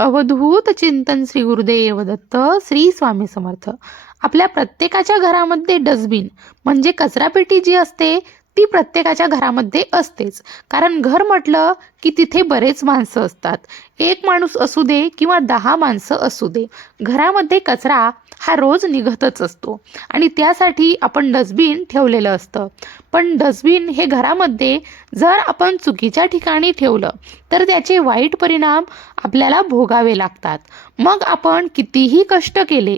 अवधूत चिंतन श्री गुरुदेव दत्त श्री स्वामी समर्थ. आपल्या प्रत्येकाच्या घरामध्ये डस्टबिन म्हणजे कचरापेटी जी असते ती प्रत्येकाच्या घरामध्ये असतेच. कारण घर म्हटलं की तिथे बरेच माणसं असतात. एक माणूस असू दे किंवा 10 माणसं असू दे, घरामध्ये कचरा हा रोज निघतच असतो आणि त्यासाठी आपण डस्टबिन ठेवलेलं असतं. पण डस्टबिन हे घरामध्ये जर आपण चुकीच्या ठिकाणी ठेवलं तर त्याचे वाईट परिणाम आपल्याला भोगावे लागतात. मग आपण कितीही कष्ट केले,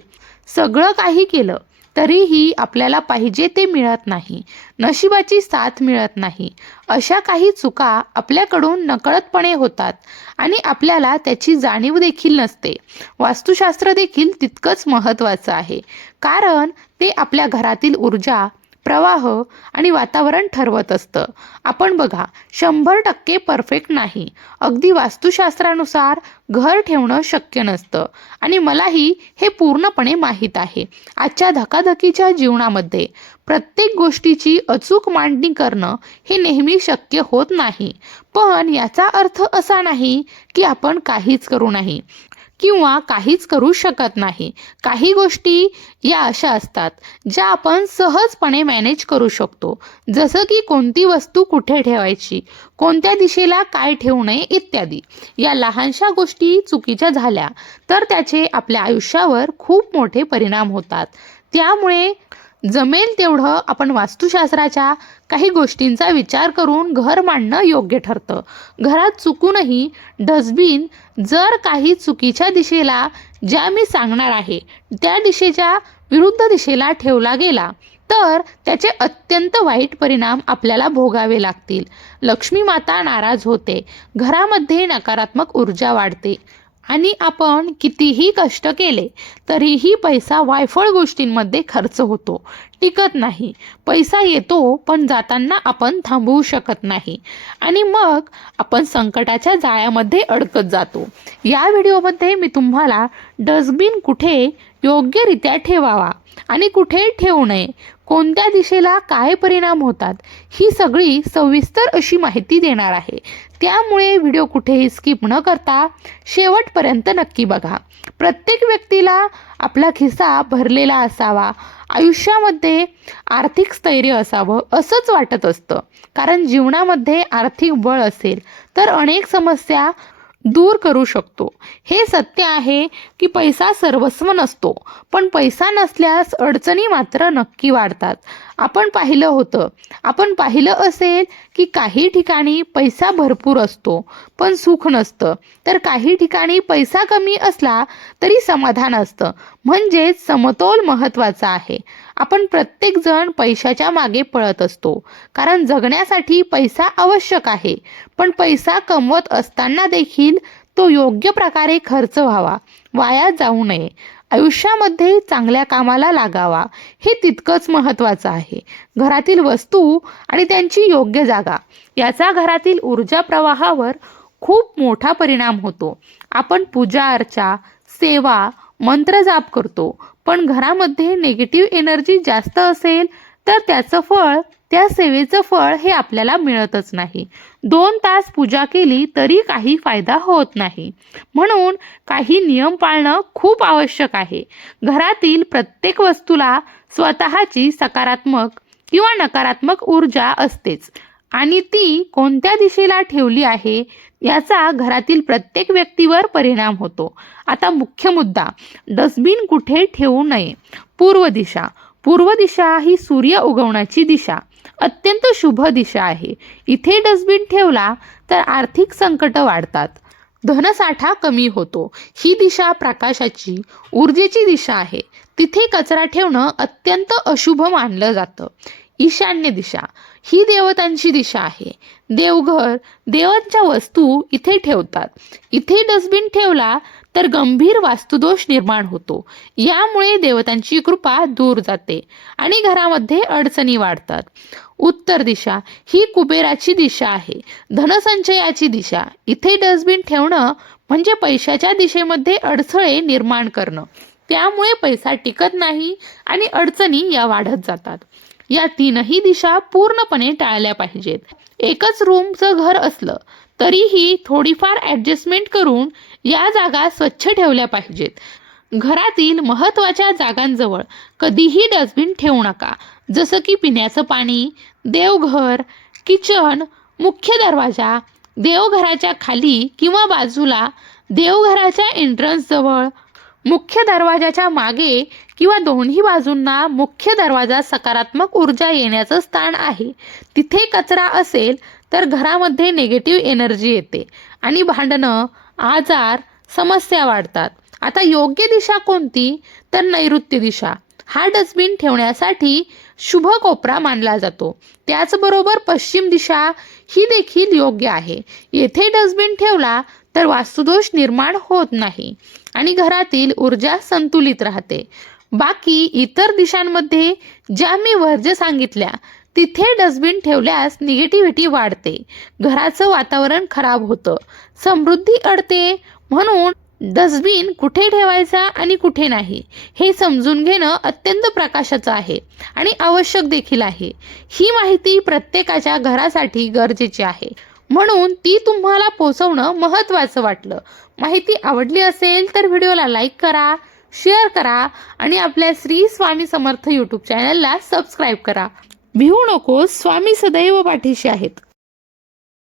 सगळं काही केलं तरीही आपल्याला पाहिजे ते मिळत नाही, नशिबाची साथ मिळत नाही. अशा काही चुका आपल्याकडून नकळतपणे होतात आणि आपल्याला त्याची जाणीव देखील नसते. वास्तुशास्त्र देखील तितकंच महत्त्वाचं आहे, कारण ते आपल्या घरातील ऊर्जा, प्रवाह आणि वातावरण ठरवत असतं. आपण बघा, 100% परफेक्ट नाही, अगदी वास्तुशास्त्रानुसार घर ठेवणं शक्य नसतं आणि मलाही हे पूर्णपणे माहीत आहे. आजच्या धकाधकीच्या जीवनामध्ये प्रत्येक गोष्टीची अचूक मांडणी करणं हे नेहमी शक्य होत नाही. पण याचा अर्थ असा नाही की आपण काहीच करू नाही किंवा काहीच करू शकत नाही. काही गोष्टी या अशा असतात ज्या आपण सहजपणे मॅनेज करू शकतो, जसं की कोणती वस्तू कुठे ठेवायची, कोणत्या दिशेला काय ठेवू नये इत्यादी. या लहानशा गोष्टी चुकीच्या झाल्या तर त्याचे आपल्या आयुष्यावर खूप मोठे परिणाम होतात. त्यामुळे जमेल तेवढं आपण वास्तुशास्त्राच्या काही गोष्टींचा विचार करून घर मांडणं योग्य ठरतं. घरात चुकूनही डस्टबिन जर काही चुकीच्या दिशेला, ज्या मी सांगणार आहे त्या दिशेच्या विरुद्ध दिशेला ठेवला गेला तर त्याचे अत्यंत वाईट परिणाम आपल्याला भोगावे लागतील. लक्ष्मी माता नाराज होते, घरामध्ये नकारात्मक ऊर्जा वाढते आणि आपण कितीही कष्ट केले तरीही पैसा वायफळ गोष्टींमध्ये खर्च होतो, टिकत नाही. पैसा येतो पण जाताना आपण थांबवू शकत नाही आणि मग आपण संकटाच्या जाळ्यामध्ये अडकत जातो. या व्हिडिओमध्ये मी तुम्हाला डस्टबिन कुठे योग्यरित्या ठेवावा आणि कुठे ठेवू नये, कोणत्या दिशेला काय परिणाम होतात, ही सगळी सविस्तर अशी माहिती देणार आहे. त्यामुळे व्हिडिओ कुठेही स्किप न करता शेवटपर्यंत नक्की बघा. प्रत्येक व्यक्तीला आपला खिसा भरलेला असावा, आयुष्यामध्ये आर्थिक स्थैर्य असावं असंच वाटत असतं. कारण जीवनामध्ये आर्थिक बळ असेल तर अनेक समस्या दूर करू शकतो. हे सत्य आहे की पैसा सर्वस्व नसतो, पण पैसा नसल्यास अडचणी मात्र नक्की वाढतात. आपण पाहिलं असेल की काही ठिकाणी पैसा भरपूर असतो पण सुख नसतं, तर काही ठिकाणी पैसा कमी असला तरी समाधान असतं. म्हणजेच समतोल महत्त्वाचा आहे. आपण प्रत्येकजण पैशाच्या मागे पळत असतो, कारण जगण्यासाठी पैसा आवश्यक आहे. पण पैसा कमवत असताना देखील तो योग्य प्रकारे खर्च व्हावा, वाया जाऊ नये. आयुष्यामध्ये चांगल्या कामाला लागावा, हे तितकंच महत्त्वाचं आहे. घरातील वस्तू आणि त्यांची योग्य जागा याचा घरातील ऊर्जा प्रवाहावर खूप मोठा परिणाम होतो. आपण पूजा अर्चा, सेवा, मंत्र जाप करतो, पण घरामध्ये निगेटिव्ह एनर्जी जास्त असेल तर त्या सेवेचं फळ हे आपल्याला मिळतच नाही. 2 तास पूजा केली तरी काही फायदा होत नाही. म्हणून काही नियम पाळणं खूप आवश्यक आहे. घरातील प्रत्येक वस्तूला स्वतःची सकारात्मक किंवा नकारात्मक ऊर्जा असतेच आणि ती कोणत्या दिशेला ठेवली आहे याचा घरातील प्रत्येक व्यक्तीवर परिणाम होतो. आता मुख्य मुद्दा, डस्टबिन कुठे ठेवू नये. पूर्व दिशा ही सूर्य उगवण्याची दिशा, अत्यंत शुभ दिशा आहे. इथे डस्टबिन ठेवला तर आर्थिक संकट वाढतात, धनसाठा कमी होतो. ही दिशा प्रकाशाची, ऊर्जेची दिशा आहे. तिथे कचरा ठेवणं अत्यंत अशुभ मानलं जातं. ईशान्य दिशा ही देवतांची दिशा आहे. देवघर, देवांच्या वस्तू इथे ठेवतात. इथे डस्टबिन ठेवला तर गंभीर वास्तुदोष निर्माण होतो. यामुळे देवतांची कृपा दूर जाते आणि घरामध्ये अडचणी वाढतात. उत्तर दिशा ही कुबेराची दिशा आहे, धनसंचयाची दिशा. इथे डस्टबिन ठेवणं म्हणजे पैशाच्या दिशेमध्ये अडथळे निर्माण करणं. त्यामुळे पैसा टिकत नाही आणि अडचणी या वाढत जातात. या 3ही दिशा पूर्णपणे टाळल्या पाहिजेत. एकच रूमचं घर असलं तरीही थोडीफार ॲडजस्टमेंट करून या जागा स्वच्छ ठेवल्या पाहिजेत. घरातील महत्त्वाच्या जागांजवळ कधीही डस्टबिन ठेवू नका. जसं की पिण्याचं पाणी, देवघर, किचन, मुख्य दरवाजा, देवघराच्या खाली किंवा बाजूला, देवघराच्या एंट्रन्सजवळ, मुख्य दरवाजाच्या मागे किंवा दोन्ही बाजूंना. मुख्य दरवाजा सकारात्मक ऊर्जा येण्याचं स्थान आहे. तिथे कचरा असेल तर घरामध्ये निगेटिव्ह एनर्जी येते आणि भांडणं, आजार, समस्या वाढतात. आता योग्य दिशा कोणती? तर नैऋत्य दिशा. हा डस्टबिन ठेवण्यासाठी शुभ कोपरा मानला जातो. त्याचबरोबर पश्चिम दिशा ही देखील योग्य आहे. येथे डस्टबिन ठेवला तर वास्तुदोष निर्माण होत नाही आणि घरातील ऊर्जा संतुलित राहते. बाकी इतर दिशांमध्ये ज्या मी वर्ज्य सांगितल्या तिथे डस्टबिन ठेवल्यास निगेटिव्हिटी वाढते, घराचं वातावरण खराब होतं, समृद्धी अडते. म्हणून डस्टबिन कुठे ठेवायचा आणि कुठे नाही हे समजून घेणं अत्यंत प्रकाशाचं आहे आणि आवश्यक देखील आहे. ही माहिती प्रत्येकाच्या घरासाठी गरजेची आहे, म्हणून ती तुम्हाला पोहोचवणं महत्त्वाचं वाटलं. माहिती आवडली असेल तर व्हिडिओला लाईक करा, शेअर करा आणि आपल्या श्री स्वामी समर्थ यूट्यूब चॅनलला सबस्क्राईब करा. भिवू नकोस, स्वामी सदैव पाठीशी आहेत.